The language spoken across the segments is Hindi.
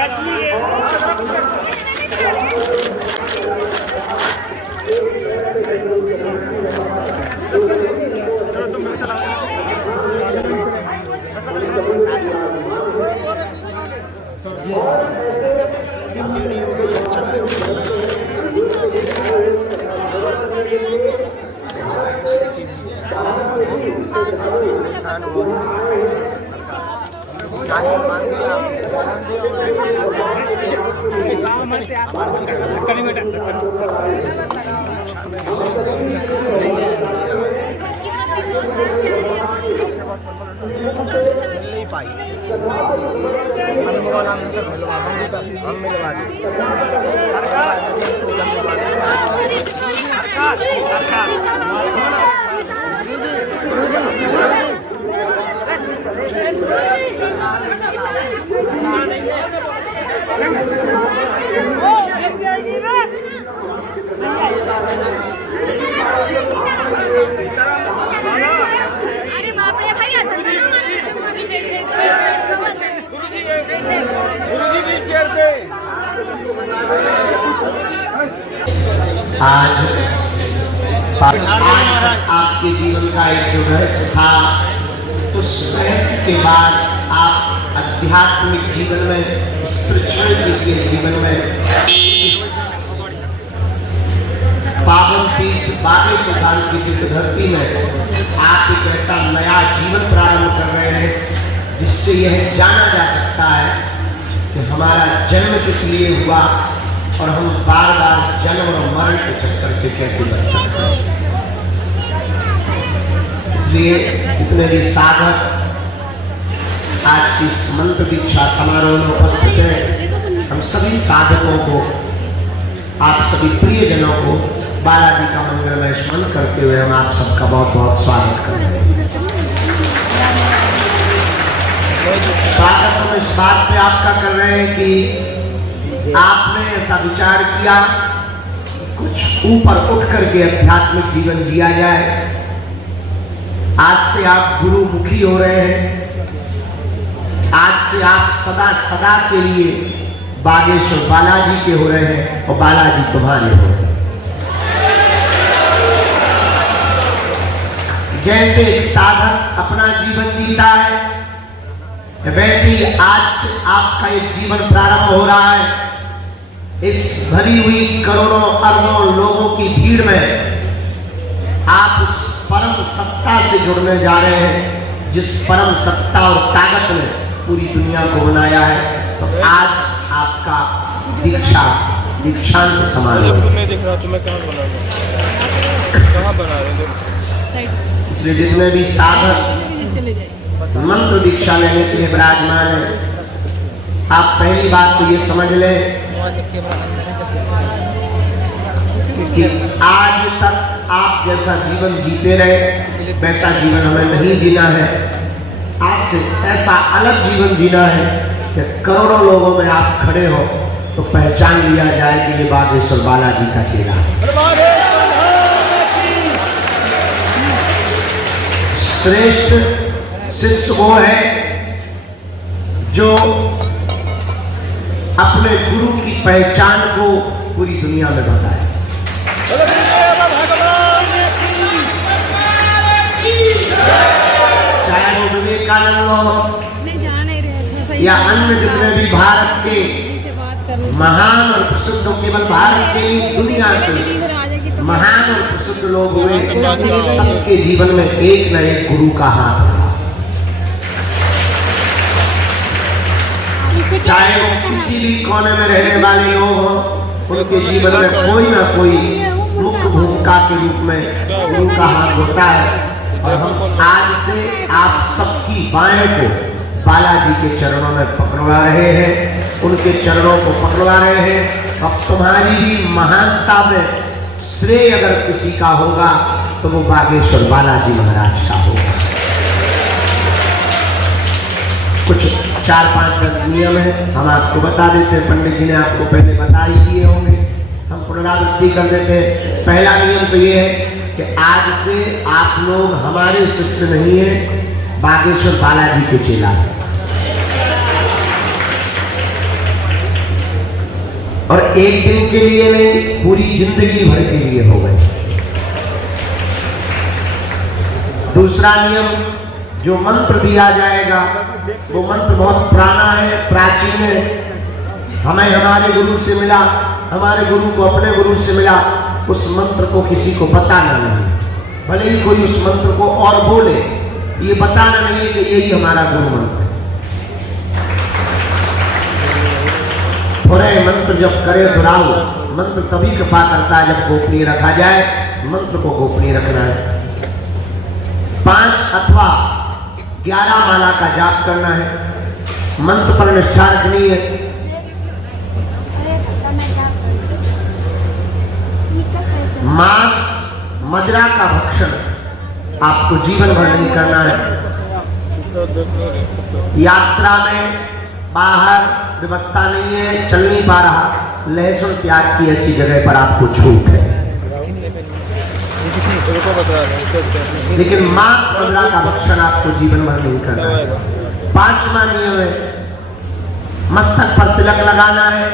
आज आपके जीवन का एक जो रहस्य था, उस रहस्य के बाद आप आध्यात्मिक जीवन में, स्पिरिचुअल के जीवन में, इस पावन तीर्थ बागेश्वर धाम की तीर्थ धरती में आप एक ऐसा नया जीवन प्रारंभ कर रहे हैं जिससे यह जाना जा सकता है कि हमारा जन्म किस लिए हुआ और हम बार बार जन्म और मरण के चक्कर से कैसे बच सकते हैं। इसलिए जितने भी साधक आज की इस मंत्र दीक्षा समारोह में उपस्थित हैं, हम सभी साधकों को, आप सभी प्रियजनों को बालाजी का मंगलमय स्मरण करते हुए हम आप सबका बहुत बहुत स्वागत करते हैं। स्वागत हम इस बात पे आपका कर रहे हैं कि आपने ऐसा विचार किया कुछ ऊपर उठ करके आध्यात्मिक जीवन जिया जाए। आज से आप गुरुमुखी हो रहे हैं। आज से आप सदा सदा के लिए बागेश्वर बालाजी के हो रहे हैं और बालाजी तुम्हारे हो रहे हैं। जैसे एक साधक अपना जीवन जीता है, वैसे ही आज से आपका एक जीवन प्रारंभ हो रहा है। इस भरी हुई करोड़ों अरबों लोगों की भीड़ में आप उस परम सत्ता से जुड़ने जा रहे हैं, जिस परम सत्ता और ताकत ने पूरी दुनिया को बनाया है। तो आज आपका दीक्षांत समारोह। तुम्हें दिख रहा, तुम्हें कहाँ बना रहे हो? इसलिए जितने भी साधक मंत्र दीक्षा लेने के लिए विराजमान है, आप पहली बात तो ये समझ लें कि आज तक आप जैसा जीवन जीते रहे वैसा जीवन हमें नहीं जीना है। आज से ऐसा अलग जीवन जीना है कि करोड़ों लोगों में आप खड़े हो तो पहचान लिया जाए कि ये बागेश्वर बालाजी का चेहरा है। श्रेष्ठ शिष्य वो है जो अपने गुरु की पहचान को पूरी दुनिया में बताए। चाहे वो विवेकानंद हो या अन्य जितने भी भारत के महान और प्रसिद्ध, केवल भारत के दुनिया के महान और प्रसिद्ध लोग हुए, सबके जीवन में एक न एक गुरु का हाथ था। चाहे वो किसी भी कोने में रहने वाले लोग हों, उनके जीवन में कोई ना कोई मुख्य भूमिका के रूप में गुरु का हाथ होता है। और हम आज से आप सबकी बाहें को बालाजी के चरणों में पकड़वा रहे हैं, उनके चरणों को पकड़वा रहे हैं। अब तुम्हारी भी महानता में श्रेय अगर किसी का होगा तो वो बागेश्वर बालाजी महाराज का होगा। कुछ 4-5 नियम है, हम आपको बता देते हैं। पंडित जी ने आपको पहले बता ही दिए होंगे, हम पुनरावृत्ति कर देते हैं। पहला नियम तो ये है कि आज से आप लोग हमारे शिष्य नहीं है, बागेश्वर बालाजी के चेला है। और एक दिन के लिए नहीं, पूरी जिंदगी भर के लिए हो गए। दूसरा नियम, जो मंत्र दिया जाएगा वो मंत्र बहुत पुराना है, प्राचीन है, हमें हमारे गुरु से मिला, हमारे गुरु को अपने गुरु से मिला। उस मंत्र को किसी को बताना नहीं, भले ही कोई उस मंत्र को और बोले, ये बताना नहीं कि यही हमारा गुरु मंत्र। थोड़े मंत्र जब करे दुराऊ, मंत्र तभी कृपा करता है जब गोपनीय रखा जाए। मंत्र को गोपनीय रखना है। 5 अथवा 11 माला का जाप करना है। मंत्र पर निष्ठा रखनी है। मांस मदिरा का भक्षण आपको जीवन भर नहीं करना है। यात्रा में बाहर व्यवस्था नहीं है, चल नहीं पा रहा, लहसुन प्याज की ऐसी जगह पर आपको छूट है। लेकिन मांस मदिरा का भक्षण आपको जीवन भर नहीं करना है। 5वां नियम है, मस्तक पर तिलक लगाना है।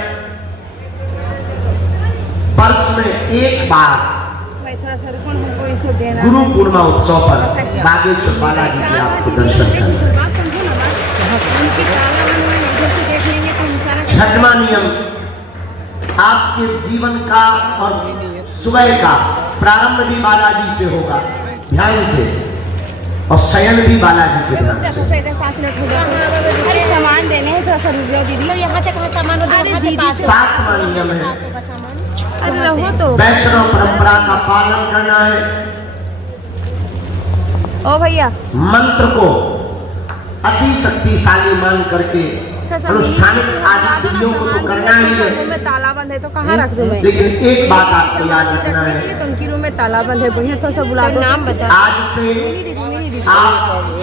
वर्ष में एक बार गुरु पूर्णिमा उत्सव पर बागेश्वर बालाजी के आपको दर्शन करना। 6वां नियम, आपके जीवन का और सुबह का प्रारंभ भी बालाजी से होगा, ध्यान से, और शयन भी बालाजी के ध्यान से। 7वां नियम है, वैष्णव परंपरा का पालन करना है। ओ भैया, मंत्र को अति शक्तिशाली मान करके अनुष्ठानिक आदि विधियों को तो करना ही है। रूम में ताला बंद है तो कहाँ रख दूं मैं? लेकिन एक बात आपको याद रखना है, उनकी रूम में ताला बंद है, भैया तो सब बुला दो, नाम बता। आज से आप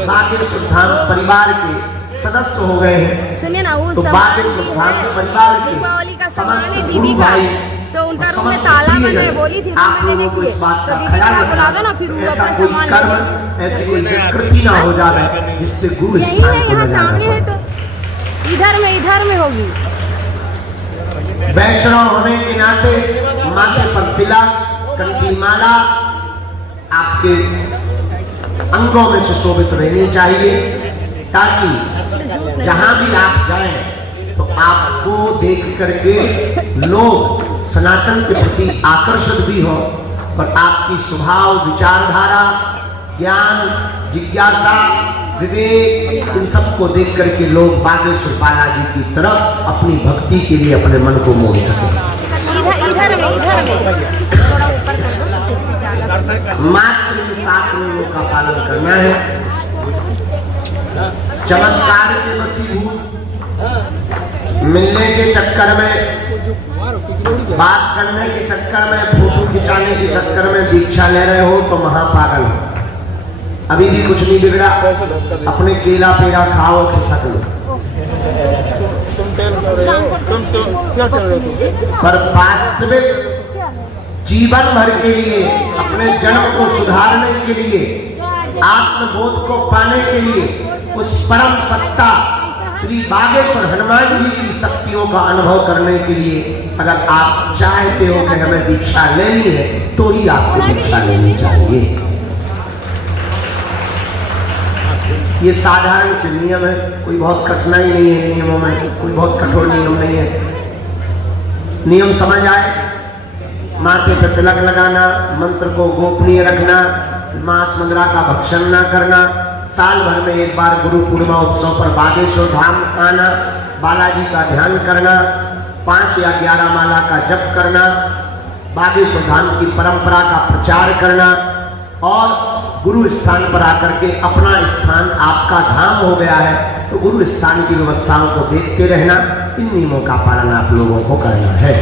बागेश्वर धाम परिवार के सदस्य हो गए हैं। सुनिए ना, वो तो बागेश्वर धाम परिवार के दीपावली का सामान है समस्त दीदी गुरु का, भाई, तो उनका रूम में ताला बंद है, बोली थी रूम में देने के लिए, तो दीदी को बुला दो ना, फिर वो अपना सामान ले लेंगे। ऐसी कोई विकृति ना हो जाए जिससे गुरु यही स्थान है, को यहाँ न जाना सामने है, पड़े। तो इधर में होगी। वैष्णव होने के नाते माथे पर तिलक, कंठी माला आपके अंगों में सुशोभित रहनी चाहिए, ताकि जहां भी आप जाएं तो आपको देख करके लोग सनातन के प्रति आकर्षित भी हो, और आपकी स्वभाव, विचारधारा, ज्ञान, जिज्ञासा, विवेक, इन सबको देख करके लोग बागेश्वर बालाजी की तरफ अपनी भक्ति के लिए अपने मन को मोड़ सके। इधर में थोड़ा ऊपर कर दो, मात्र 7 नियमों का पालन करना है। चमत्कार के वशीभूत मिलने के चक्कर में, बात करने के चक्कर में, फोटो खिंचाने के चक्कर में दीक्षा ले रहे हो तो महापागल हो। अभी भी कुछ नहीं बिगड़ा, अपने केला पेड़ा खाओ, खिसक लो, पर वास्तविक जीवन भर के लिए, अपने जन्म को सुधारने के लिए, आत्मबोध को पाने के लिए, उस परम सत्ता श्री बागेश्वर हनुमान जी की शक्तियों का अनुभव करने के लिए अगर आप चाहते हो कि हमें दीक्षा लेनी है तो ही आपको दीक्षा लेनी चाहिए। ये साधारण से नियम है, कोई बहुत कठिनाई नहीं है नियमों में, कोई बहुत कठोर नियम नहीं है। नियम समझ आए, माथे पर तिलक लगाना, मंत्र को गोपनीय रखना, मांस मदिरा का भक्षण न करना, साल भर में एक बार गुरु पूर्णिमा उत्सव पर बागेश्वर धाम आना, बालाजी का ध्यान करना, 5 या 11 माला का जप करना, बागेश्वर धाम की परंपरा का प्रचार करना, और गुरु स्थान पर आकर के अपना स्थान आपका धाम हो गया है तो गुरु स्थान की व्यवस्थाओं को देखते रहना। इन नियमों का पालन आप लोगों को करना है।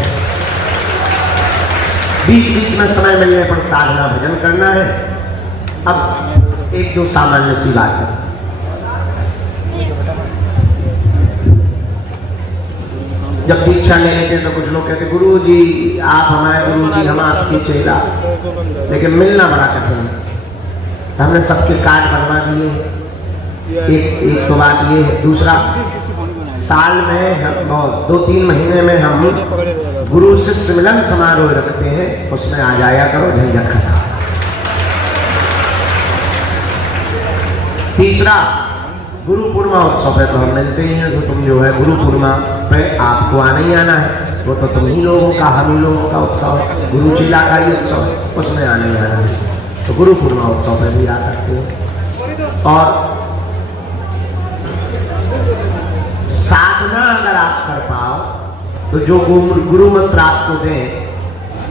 बीच बीच में समय मिलने पर साधना भजन करना है। अब 1-2 सामान्य सी बात है। जब दीक्षा ले लेते तो कुछ लोग कहते गुरु जी आप हमारे गुरु जी, हम आपकी चेला, लेकिन मिलना बड़ा कठिन है। हमने सबके कार्ड बनवा दिए। एक तो बात ये है। दूसरा, साल में हम 2-3 महीने में हम गुरु शिष्य मिलन समारोह रखते हैं, उसमें आ जाया करो, झंझट खत्म। तीसरा, गुरु पूर्णिमा उत्सव है तो हम मिलते ही हैं, तो तुम जो है गुरु पूर्णिमा पे आपको आना ही आना है, वो तो तुम ही लोगों का, हम ही लोगों का उत्सव है, गुरु चीला का ही उत्सव है, उसमें आना ही आना है। तो गुरु पूर्णिमा उत्सव पे भी आ सकते हो। और साधना अगर आप कर पाओ तो जो गुरु मंत्र आपको दें,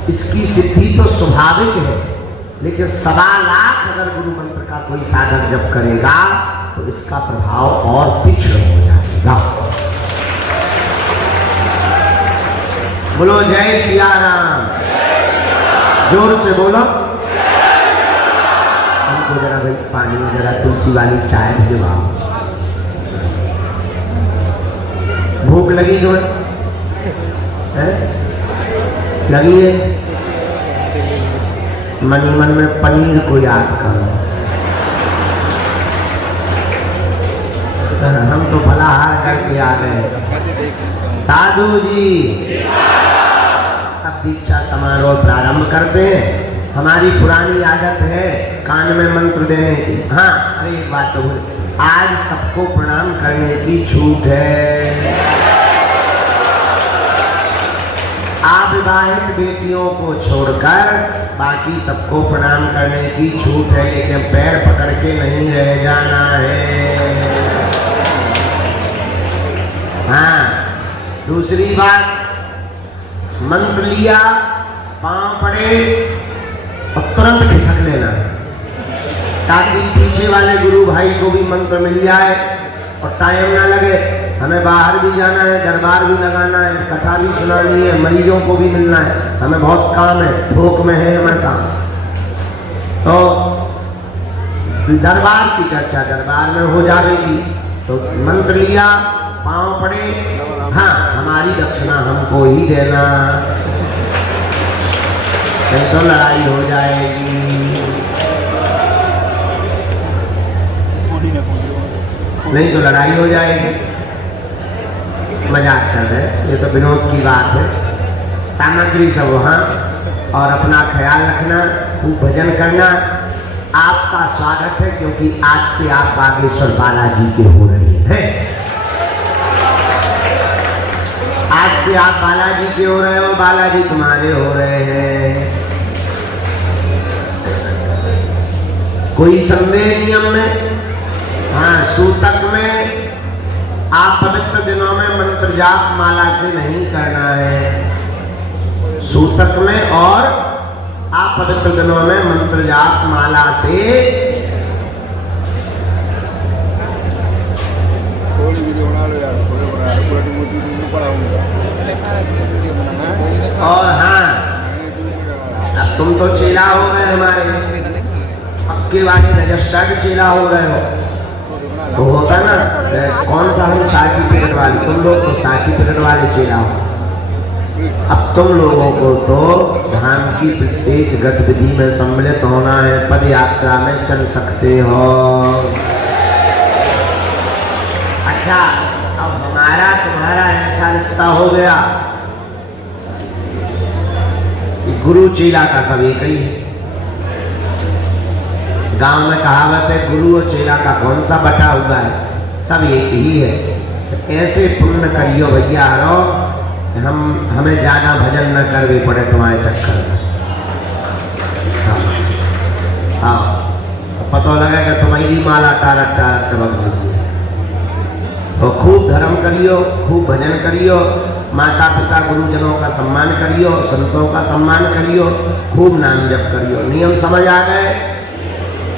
इसकी सिद्धि तो स्वाभाविक है, लेकिन 1.25 लाख अगर गुरु मंत्र का कोई साधक जब करेगा तो इसका प्रभाव और तीक्ष्ण हो जाएगा। बोलो जय सिया राम, जोर से बोलो। हमको जरा भाई पानी में जरा तुलसी वाली चाय भिजवाओ। भूख लगी जो है लगी है, मन ही मन में पनीर को याद करो। हम तो फलाहार करके आ गए। साधु जी, अब दीक्षा समारोह प्रारंभ करते हैं। हमारी पुरानी आदत है कान में मंत्र देने की। हाँ, अरे एक बात तो बोल, आज सबको प्रणाम करने की छूट है। अविवाहित बेटियों को छोड़कर बाकी सबको प्रणाम करने की छूट है, लेकिन पैर पकड़ के नहीं रह जाना है। हाँ, दूसरी बात, मंत्र लिया, पांव पड़े और तुरंत खिसक लेना, ताकि पीछे वाले गुरु भाई को भी मंत्र मिल जाए और टाइम ना लगे। हमें बाहर भी जाना है, दरबार भी लगाना है, कथा भी सुनानी है, मरीजों को भी मिलना है, हमें बहुत काम है, थोक में है हमें काम। तो दरबार की चर्चा दरबार में हो जाएगी। तो मंत्र लिया, पांव पड़े, हाँ हमारी दक्षिणा हमको ही देना, नहीं तो लड़ाई हो जाएगी। नहीं तो लड़ाई हो जाएगी। मजाक कर रहे, ये तो विनोद की बात है। सामग्री सब वहाँ, और अपना ख्याल रखना, खूब भजन करना। आपका स्वागत है, क्योंकि आज से आप बागेश्वर बालाजी के हो रहे हैं। आज से आप बालाजी के हो रहे हो, बालाजी तुम्हारे हो रहे हैं। कोई संदेह नियम में? हाँ, सूतक में आप पवित्र दिनों में मंत्र जाप माला से नहीं करना है। सूतक में और आप पवित्र दिनों में मंत्र जाप माला से और हाँ, अब तुम तो चेला हो गए हमारे, पक्के वाले रजिस्टर्ड चेला हो गए हो। तो होता ना, कौन सा हम सर्टिफिकेट वाले, तुम लोग तो सर्टिफिकेट वाले चेला हो। अब तुम लोगों को तो धाम की प्रत्येक गतिविधि में सम्मिलित होना है, पद यात्रा में चल सकते हो। अच्छा, अब हमारा तुम्हारा ऐसा रिश्ता हो गया कि गुरु चेला का सब एक ही है। गांव में कहावत है, गुरु और चेला का कौन सा बटा हुआ है, सब एक ही है। ऐसे पुण्य करियो भैया हरो, हमें ज्यादा भजन न करवे पड़े तुम्हारे चक्कर में। हाँ, पता लगेगा तुम्हारी माला टारट टारट टबक। तो खूब धर्म करियो, खूब भजन करियो, माता पिता गुरुजनों का सम्मान करियो, संतों का सम्मान करियो, खूब नाम जप करियो। नियम समझ आ गए?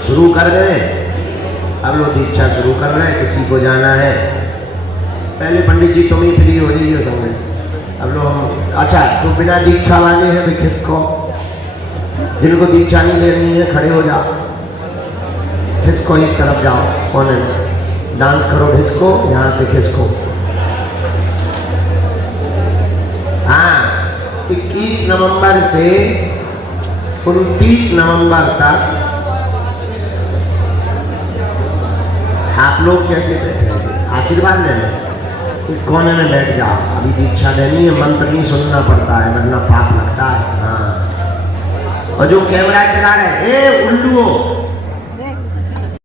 शुरू कर गए। अब लोग दीक्षा शुरू कर रहे हैं, किसी को जाना है। पहले पंडित जी तुम ही फ्री हो जाइए समझ। अब लोग अच्छा, तो बिना दीक्षा वाले हैं भी खिसको, जिनको दीक्षा नहीं लेनी है खड़े हो जाओ, खिसको एक तरफ जाओ, कोने में डांस करो, खिसको यहाँ से खिसको। हाँ, 21 नवंबर से 29 नवंबर तक आप लोग कैसे बैठे? आशीर्वाद लेना। एक कोने में बैठ जाओ, अभी दीक्षा देनी है, मंत्र नहीं सुनना पड़ता है वरना पाप लगता है। हाँ, और जो कैमरा चला रहे, ए उल्लुओ